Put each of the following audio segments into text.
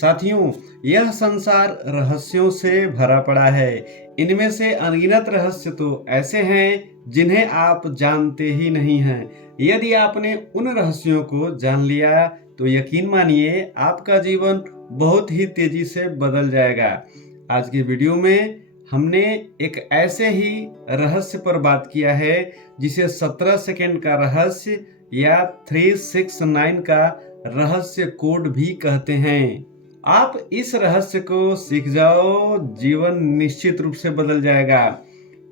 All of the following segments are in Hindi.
साथियों, यह संसार रहस्यों से भरा पड़ा है। इनमें से अनगिनत रहस्य तो ऐसे हैं जिन्हें आप जानते ही नहीं हैं। यदि आपने उन रहस्यों को जान लिया तो यकीन मानिए आपका जीवन बहुत ही तेजी से बदल जाएगा। आज की वीडियो में हमने एक ऐसे ही रहस्य पर बात किया है जिसे 17 सेकंड का रहस्य या 369 का रहस्य कोड भी कहते हैं। आप इस रहस्य को सीख जाओ, जीवन निश्चित रूप से बदल जाएगा।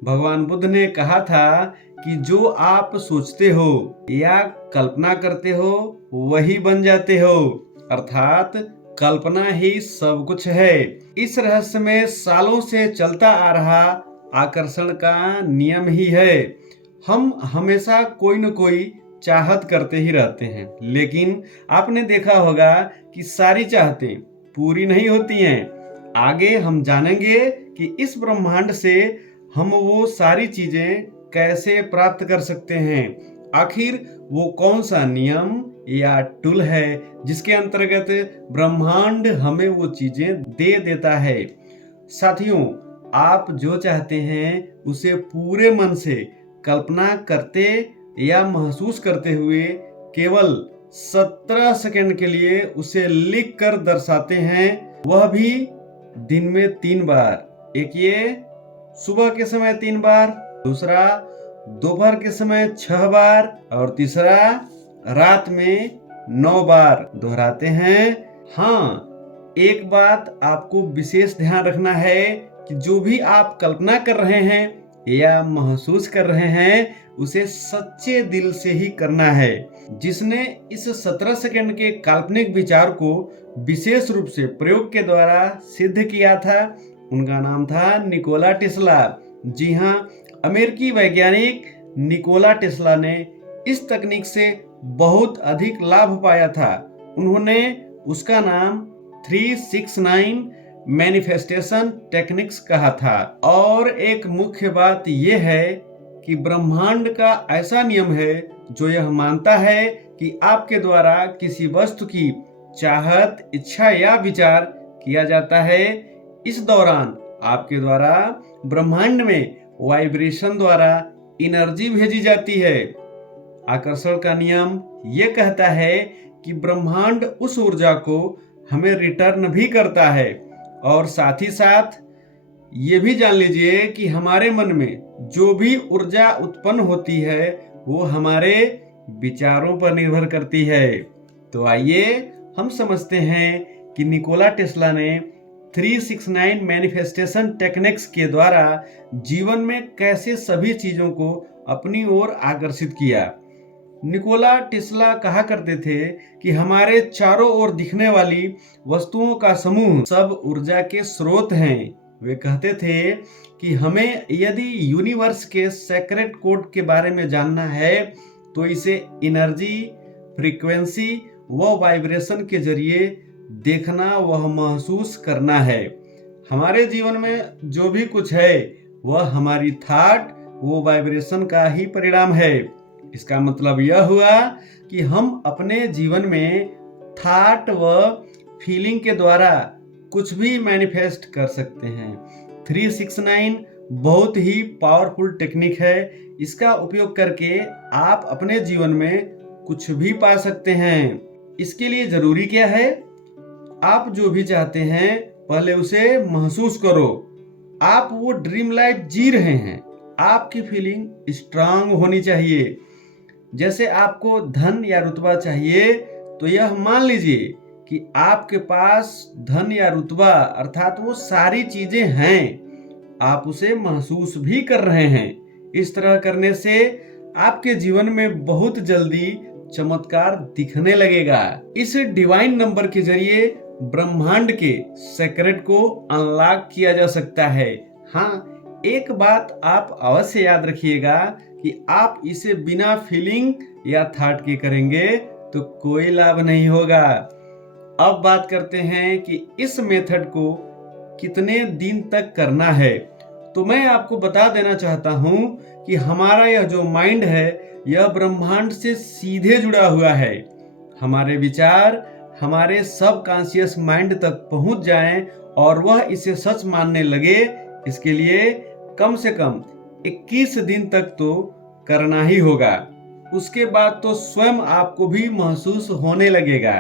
भगवान बुद्ध ने कहा था कि जो आप सोचते हो या कल्पना करते हो वही बन जाते हो, अर्थात कल्पना ही सब कुछ है। इस रहस्य में सालों से चलता आ रहा आकर्षण का नियम ही है। हम हमेशा कोई न कोई चाहत करते ही रहते हैं, लेकिन आपने देखा होगा कि सारी चाहतें पूरी नहीं होती हैं। आगे हम जानेंगे कि इस ब्रह्मांड से हम वो सारी चीजें कैसे प्राप्त कर सकते हैं। आखिर वो कौन सा नियम या टूल है जिसके अंतर्गत ब्रह्मांड हमें वो चीजें दे देता है। साथियों, आप जो चाहते हैं उसे पूरे मन से कल्पना करते या महसूस करते हुए केवल 17 सेकंड के लिए उसे लिख कर दर्शाते हैं, वह भी दिन में 3 बार। एक ये सुबह के समय 3 बार, दूसरा दोपहर के समय 6 बार और तीसरा रात में 9 बार दोहराते हैं। हाँ, एक बात आपको विशेष ध्यान रखना है कि जो भी आप कल्पना कर रहे हैं या महसूस कर रहे हैं उसे सच्चे दिल से ही करना है। जिसने इस 17 सेकंड के काल्पनिक विचार को विशेष रूप से प्रयोग के द्वारा सिद्ध किया था, उनका नाम था निकोला टेस्ला। जी हाँ, अमेरिकी वैज्ञानिक निकोला टेस्ला ने इस तकनीक से बहुत अधिक लाभ पाया था। उन्होंने उसका नाम 369 मैनिफेस्टेशन टेक्निक्स कहा था। और एक मुख्य बात यह है कि ब्रह्मांड का ऐसा नियम है जो यह मानता है कि आपके द्वारा किसी वस्तु की चाहत, इच्छा या विचार किया जाता है, इस दौरान आपके द्वारा ब्रह्मांड में वाइब्रेशन द्वारा एनर्जी भेजी जाती है। आकर्षण का नियम यह कहता है कि ब्रह्मांड उस ऊर्जा को हमें रिटर्न भी करता है। और साथ ही साथ ये भी जान लीजिए कि हमारे मन में जो भी ऊर्जा उत्पन्न होती है वो हमारे विचारों पर निर्भर करती है। तो आइए हम समझते हैं कि निकोला टेस्ला ने 369 मैनिफेस्टेशन टेक्निक्स के द्वारा जीवन में कैसे सभी चीजों को अपनी ओर आकर्षित किया। निकोला टेस्ला कहा करते थे कि हमारे चारों ओर दिखने वाली वस्तुओं का समूह सब ऊर्जा के स्रोत हैं। वे कहते थे कि हमें यदि यूनिवर्स के सेक्रेट कोड के बारे में जानना है तो इसे एनर्जी, फ्रीक्वेंसी व वाइब्रेशन के जरिए देखना व महसूस करना है। हमारे जीवन में जो भी कुछ है वह हमारी थॉट वो वाइब्रेशन का ही परिणाम है। इसका मतलब यह हुआ कि हम अपने जीवन में थॉट व फीलिंग के द्वारा कुछ भी मैनिफेस्ट कर सकते हैं। 369 बहुत ही पावरफुल टेक्निक है। इसका उपयोग करके आप अपने जीवन में कुछ भी पा सकते हैं। इसके लिए जरूरी क्या है? आप जो भी चाहते हैं पहले उसे महसूस करो। आप वो ड्रीम लाइफ जी रहे हैं। आपकी फीलिंग स्ट्रांग होनी चाहिए। जैसे आपको धन या रुतबा चाहिए तो यह मान लीजिए कि आपके पास धन या रुतबा अर्थात वो सारी चीजें हैं, आप उसे महसूस भी कर रहे हैं। इस तरह करने से आपके जीवन में बहुत जल्दी चमत्कार दिखने लगेगा। इस डिवाइन नंबर के जरिए ब्रह्मांड के सेक्रेट को अनलॉक किया जा सकता है। हाँ, एक बात आप अवश्य याद रखिएगा कि आप इसे बिना फीलिंग या थॉट के करेंगे तो कोई लाभ नहीं होगा। अब बात करते हैं कि इस मेथड को कितने दिन तक करना है। तो मैं आपको बता देना चाहता हूं कि हमारा यह जो माइंड है यह ब्रह्मांड से सीधे जुड़ा हुआ है। हमारे विचार हमारे सबकॉन्शियस माइंड तक पहुंच जाएं और वह इसे सच मानने लगे, इसके लिए कम से कम 21 दिन तक तो करना ही होगा। उसके बाद तो स्वयं आपको भी महसूस होने लगेगा।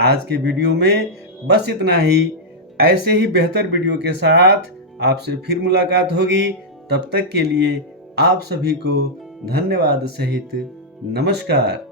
आज के वीडियो में बस इतना ही। ऐसे ही बेहतर वीडियो के साथ आपसे फिर मुलाकात होगी। तब तक के लिए आप सभी को धन्यवाद सहित नमस्कार।